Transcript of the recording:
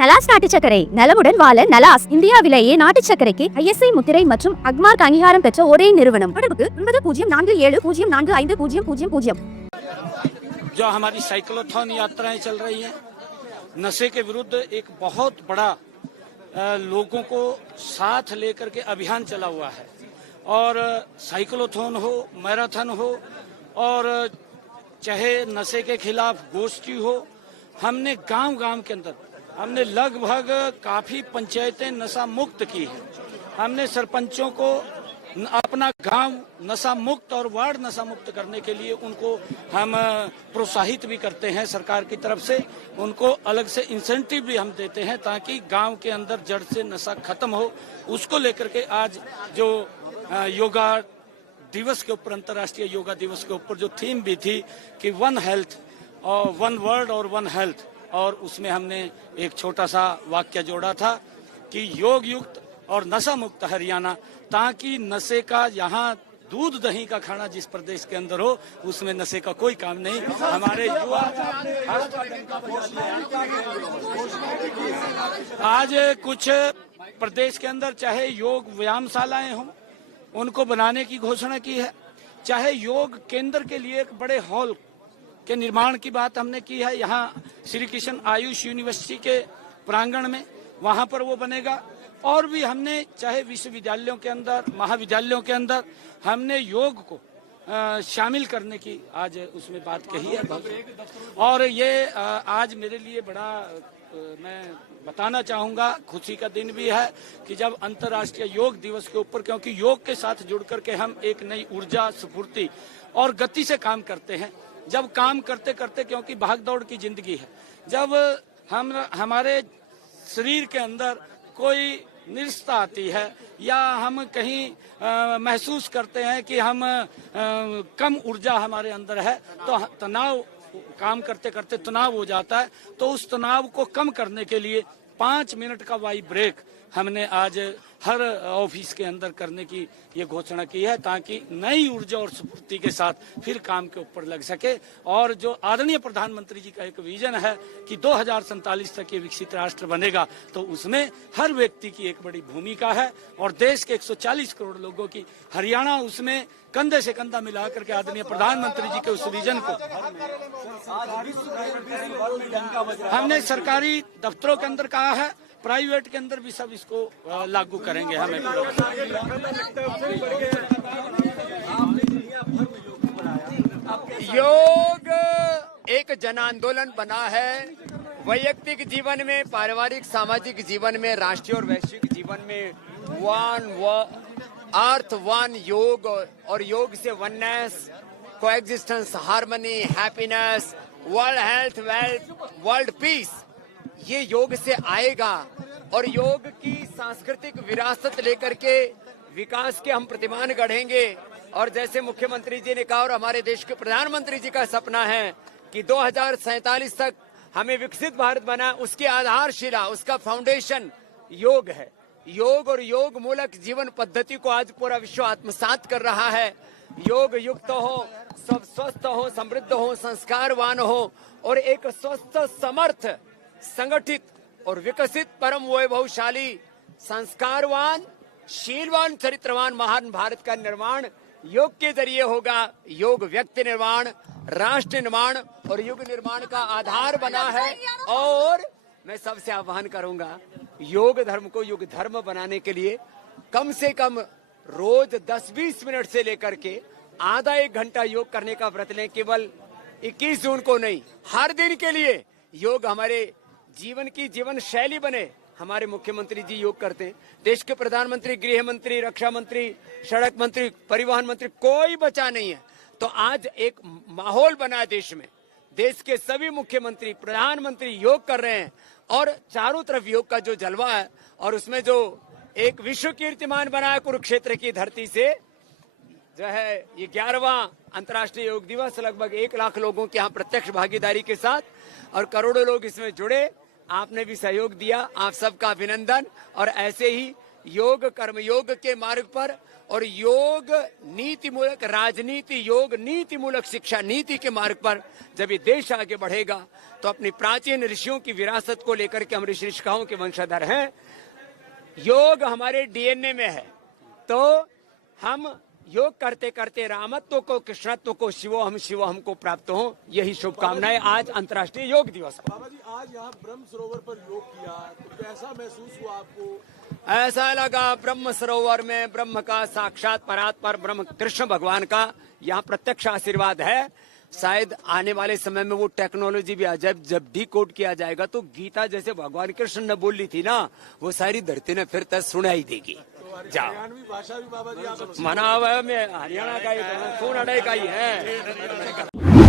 நலாஸ் நாட்டு சர்க்கரை நலமுடன் வாழ நலாஸ் இந்தியாவிலேயே நாட்டு சர்க்கரைக்கு ISI முத்திரை மற்றும் அக்மார்க் அங்கீகாரம் பெற்ற ஒரே நிறுவனம். தொடர்புக்கு 9047050000। जो हमारी साइक्लोथॉन यात्राएं चल रही हैं, नशे के विरुद्ध एक बहुत बड़ा लोगों को साथ लेकर के अभियान चला हुआ है। और साइक्लोथॉन हो, मैराथन हो और चाहे नशे के खिलाफ गोष्ठी हो, हमने गांव-गांव के अंदर हमने लगभग काफी पंचायतें नशा मुक्त की है। हमने सरपंचों को अपना गांव नशा मुक्त और वार्ड नशा मुक्त करने के लिए उनको हम प्रोत्साहित भी करते हैं। सरकार की तरफ से उनको अलग से इंसेंटिव भी हम देते हैं ताकि गांव के अंदर जड़ से नशा खत्म हो। उसको लेकर के आज जो योगा दिवस के ऊपर, अंतर्राष्ट्रीय योगा दिवस के ऊपर जो थीम भी थी कि वन हेल्थ और वन वर्ल्ड और वन हेल्थ, और उसमें हमने एक छोटा सा वाक्य जोड़ा था कि योग युक्त और नशा मुक्त हरियाणा, ताकि नशे का यहाँ दूध दही का खाना जिस प्रदेश के अंदर हो उसमें नशे का कोई काम नहीं। हमारे युवा आज कुछ प्रदेश के अंदर चाहे योग व्यायामशालाएं हों, उनको बनाने की घोषणा की है। चाहे योग केंद्र के लिए एक बड़े हॉल के निर्माण की बात हमने की है, यहाँ श्री कृष्ण आयुष यूनिवर्सिटी के प्रांगण में, वहां पर वो बनेगा। और भी हमने चाहे विश्वविद्यालयों के अंदर, महाविद्यालयों के अंदर हमने योग को शामिल करने की आज उसमें बात कही है। और ये आज मेरे लिए बड़ा मैं बताना चाहूंगा, खुशी का दिन भी है कि जब अंतर्राष्ट्रीय योग दिवस के ऊपर, क्योंकि योग के साथ जुड़ करके हम एक नई ऊर्जा, स्फूर्ति और गति से काम करते हैं। जब काम करते करते, क्योंकि भाग दौड़ की जिंदगी है, जब हमारे शरीर के अंदर कोई निरस्ता आती है या हम कहीं महसूस करते हैं कि हम कम ऊर्जा हमारे अंदर है, तो तनाव, काम करते करते तनाव हो जाता है। तो उस तनाव को कम करने के लिए 5 मिनट का वाई ब्रेक हमने आज हर ऑफिस के अंदर करने की ये घोषणा की है, ताकि नई ऊर्जा और स्फूर्ति के साथ फिर काम के ऊपर लग सके। और जो आदरणीय प्रधानमंत्री जी का एक विजन है कि 2047 तक ये विकसित राष्ट्र बनेगा, तो उसमें हर व्यक्ति की एक बड़ी भूमिका है। और देश के 140 करोड़ लोगों की, हरियाणा उसमें कंधे से कंधा मिला करके आदरणीय प्रधानमंत्री जी के उस विजन को हमने सरकारी दफ्तरों के अंदर कहा है, प्राइवेट के अंदर भी सब इसको लागू करेंगे। हमें योग एक जन आंदोलन बना है, वैयक्तिक जीवन में, पारिवारिक सामाजिक जीवन में, राष्ट्रीय और वैश्विक जीवन में वन अर्थ वन योग, और योग से oneness, coexistence, harmony, happiness, world health, world peace, ये योग से आएगा। और योग की सांस्कृतिक विरासत लेकर के विकास के हम प्रतिमान गढ़ेंगे। और जैसे मुख्यमंत्री जी ने कहा और हमारे देश के प्रधानमंत्री जी का सपना है कि 2047 तक हमें विकसित भारत बना, उसकी आधारशिला, उसका फाउंडेशन योग है। योग और योग मूलक जीवन पद्धति को आज पूरा विश्व आत्मसात कर रहा है। योग युक्त हो, सब स्वस्थ हो, समृद्ध हो, संस्कारवान हो और एक स्वस्थ, समर्थ, संगठित और विकसित, परम वैभवशाली, संस्कारवान, शीलवान, चरित्रवान महान भारत का निर्माण योग के जरिए होगा। योग व्यक्ति निर्माण, राष्ट्र निर्माण और युग निर्माण का आधार बना है। और मैं सबसे आह्वान करूंगा, योग धर्म को युग धर्म बनाने के लिए कम से कम रोज 10-20 मिनट से लेकर के आधा 1 घंटा योग करने का व्रत लें। केवल 21 जून को नहीं, हर दिन के लिए योग हमारे जीवन की जीवन शैली बने। हमारे मुख्यमंत्री जी योग करते हैं, देश के प्रधानमंत्री, गृह मंत्री, रक्षा मंत्री, सड़क मंत्री, परिवहन मंत्री, कोई बचा नहीं है। तो आज एक माहौल बना देश में, देश के सभी मुख्यमंत्री, प्रधानमंत्री योग कर रहे हैं। और चारों तरफ योग का जो जलवा है, और उसमें जो एक विश्व कीर्तिमान बना है कुरुक्षेत्र की धरती से, जो है ये 11वां अंतर्राष्ट्रीय योग दिवस, लगभग 1 लाख लोगों के यहाँ प्रत्यक्ष भागीदारी के साथ, और करोड़ों लोग इसमें जुड़े। आपने भी सहयोग दिया, आप सबका अभिनंदन। और ऐसे ही योग कर्म योग के मार्ग पर और योग नीति मूलक राजनीति योग नीति मूलक शिक्षा नीति के मार्ग पर जब ये देश आगे बढ़ेगा तो अपनी प्राचीन ऋषियों की विरासत को लेकर के हम ऋषि ऋषिकाओं के वंशधर हैं। योग हमारे डीएनए में है, तो हम योग करते करते रामत्व को कृष्णत्व को शिवो हमको प्राप्त हो। यही शुभकामनाएं आज अंतर्राष्ट्रीय योग दिवस पर। बाबा जी आज यहाँ ब्रह्म सरोवर पर योग किया तो कैसा महसूस हुआ आपको? ऐसा लगा ब्रह्म सरोवर में ब्रह्म का साक्षात परात्पर ब्रह्म कृष्ण भगवान का यहाँ प्रत्यक्ष आशीर्वाद है। शायद आने वाले समय में वो टेक्नोलॉजी भी आ जाए, जब डिकोड किया जाएगा तो गीता जैसे भगवान कृष्ण ने बोली थी ना, वो सारी धरती ने फिर तक सुनाई देगी। जाओ हरियाणवी भाषा भी बाबा जी आप मना हुआ है, मैं हरियाणा का ही सोनाडा का ही है।